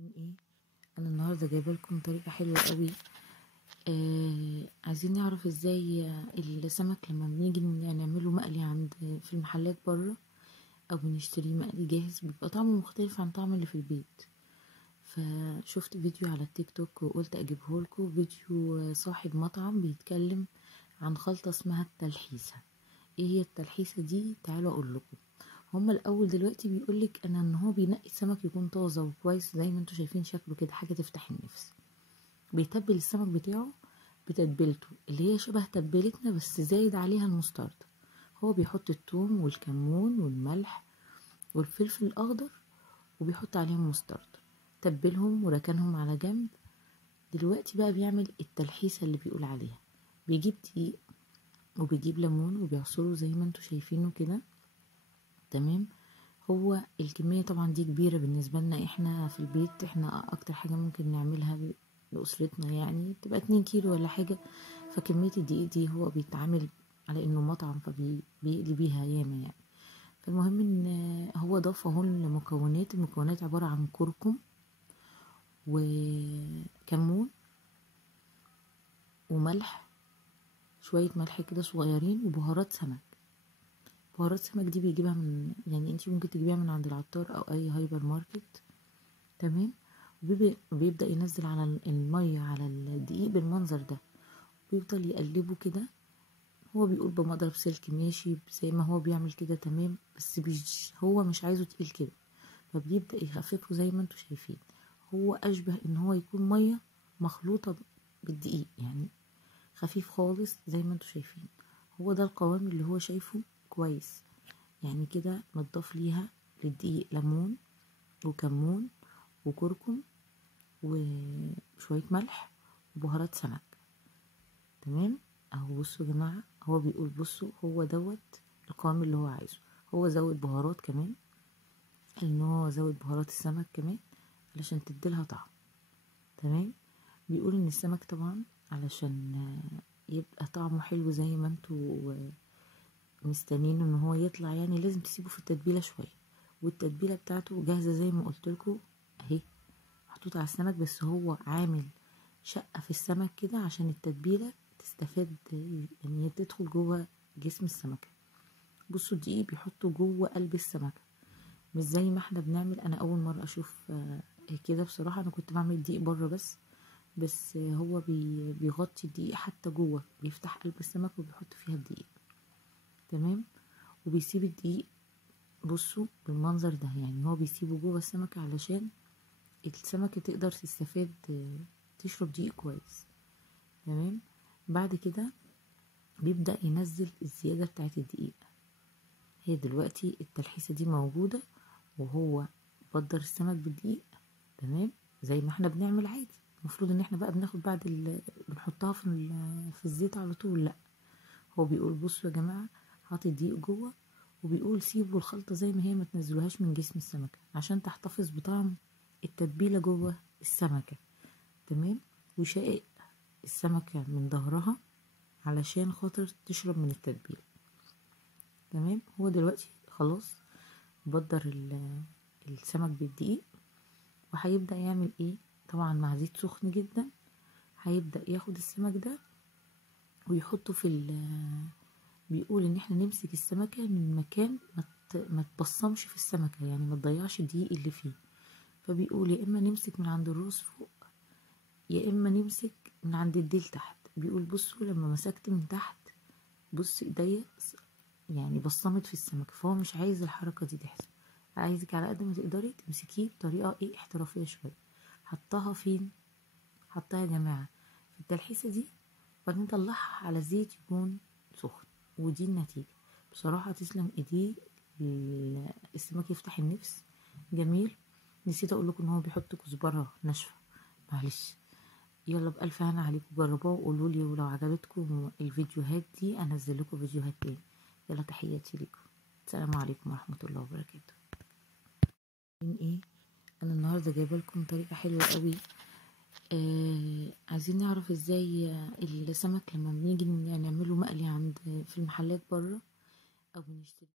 ايه انا النهارده جايبه لكم طريقه حلوه قوي. عايزين نعرف ازاي السمك لما بنيجي نعمله مقلي عند في المحلات بره، او بنشتريه مقلي جاهز بيبقى طعمه مختلف عن طعم اللي في البيت. فشفت فيديو على التيك توك وقلت اجيبه لكم، فيديو صاحب مطعم بيتكلم عن خلطه اسمها التلحيسه. ايه هي التلحيسه دي؟ تعالوا اقول لكم. هما الاول دلوقتي بيقولك ان هو بينقي السمك يكون طازه وكويس زي ما انتوا شايفين شكله كده، حاجه تفتح النفس. بيتبل السمك بتاعه بتتبيلته اللي هي شبه تتبيلتنا بس زايد عليها المستردة. هو بيحط الثوم والكمون والملح والفلفل الاخضر وبيحط عليهم مستردة، تبلهم وركنهم على جنب. دلوقتي بقى بيعمل التلحيسه اللي بيقول عليها. بيجيب دقيق وبيجيب ليمون وبيعصره زي ما انتوا شايفينه كده. تمام. هو الكمية طبعا دي كبيرة بالنسبة لنا احنا في البيت، احنا اكتر حاجة ممكن نعملها لأسرتنا يعني تبقى 2 كيلو ولا حاجة. فكمية الدقيق دي هو بيتعامل على انه مطعم فبيقلي بيها ياما يعني. فالمهم ان هو ضاف اهو المكونات عبارة عن كركم وكمون وملح، شوية ملح كده صغيرين، وبهارات سمك. بهارات سمك دي بيجيبها من يعني انتي ممكن تجيبيها من عند العطار او اي هايبر ماركت. تمام. وبيبدأ ينزل على المية على الدقيق بالمنظر ده، بيفضل يقلبه كده. هو بيقول بمضرب سلك ماشي زي ما هو بيعمل كده تمام، بس هو مش عايزه تقيل كده، فبيبدأ يخففه زي ما انتوا شايفين. هو أشبه ان هو يكون مية مخلوطة بالدقيق يعني، خفيف خالص زي ما انتوا شايفين. هو ده القوام اللي هو شايفه كويس يعني كده. متضاف ليها للدقيق ليمون وكمون وكركم وشوية ملح وبهارات سمك. تمام. اهو بصوا يا جماعة، هو بيقول بصوا هو دوت القوام اللي هو عايزه. هو زود بهارات كمان، ان هو زود بهارات السمك كمان علشان تديلها طعم. تمام. بيقول ان السمك طبعا علشان يبقى طعمه حلو زي ما انتوا مستنين ان هو يطلع يعني لازم تسيبه في التتبيلة شوية. والتتبيلة بتاعته جاهزة زي ما قلتلكوا اهي، محطوط على السمك، بس هو عامل شقة في السمك كده عشان التتبيلة تستفاد يعني هي تدخل جوه جسم السمكة. بصوا الدقيق بيحطوا جوه قلب السمكة، مش زي ما احنا بنعمل. انا اول مرة اشوف كده بصراحة. انا كنت بعمل دقيق بره بس هو بيغطي الدقيق حتى جوه، بيفتح قلب السمك وبيحط فيها الدقيق. تمام. وبيسيب الدقيق بصوا بالمنظر ده، يعني هو بيسيبه جوه السمكة علشان السمكة تقدر تستفاد تشرب دقيق كويس. تمام. بعد كده بيبدأ ينزل الزيادة بتاعت الدقيق. هي دلوقتي التلحيسة دي موجودة وهو بدر السمك بالدقيق. تمام. زي ما احنا بنعمل عادي. المفروض ان احنا بقى بناخد بعد بنحطها في الزيت على طول. لا، هو بيقول بصوا يا جماعة، حاطط الدقيق جوه وبيقول سيبوا الخلطة زي ما هي، ما تنزلوهاش من جسم السمكة عشان تحتفظ بطعم التتبيلة جوه السمكة. تمام. وشقق السمكة من ظهرها علشان خاطر تشرب من التتبيلة. تمام. هو دلوقتي خلاص بدر السمك بالدقيق، وهيبدأ يعمل ايه؟ طبعا مع زيت سخن جدا هيبدأ ياخد السمك ده ويحطه بيقول ان احنا نمسك السمكة من مكان ما تبصمش في السمكة، يعني ما تضيعش الدقيق اللي فيه. فبيقول يا اما نمسك من عند الراس فوق، يا اما نمسك من عند الديل تحت. بيقول بصوا لما مسكت من تحت بص ايديا يعني بصمت في السمك، فهو مش عايز الحركة دي تحصل. عايزك على قد ما تقدري تمسكيه بطريقة ايه احترافية شوية. حطها فين؟ حطها يا جماعة في التلحيسة دي، وبعدين طلعها على زيت يكون سخن. ودي النتيجة. بصراحة تسلم ايديه، السمك يفتح النفس. جميل. نسيت اقول لكم ان هو بيحط كزبرة ناشفة، معلش. يلا بألف هنا عليكم، جربوها وقولوا لي، ولو عجبتكم الفيديوهات دي انزل لكم فيديوهات تاني. يلا تحياتي لكم، السلام عليكم ورحمة الله وبركاته. ايه انا النهارده جايبه لكم طريقه حلوه قوي. عايزين نعرف ازاي السمك لما بنيجي نعمله مقلي عند في المحلات بره، او بنشتري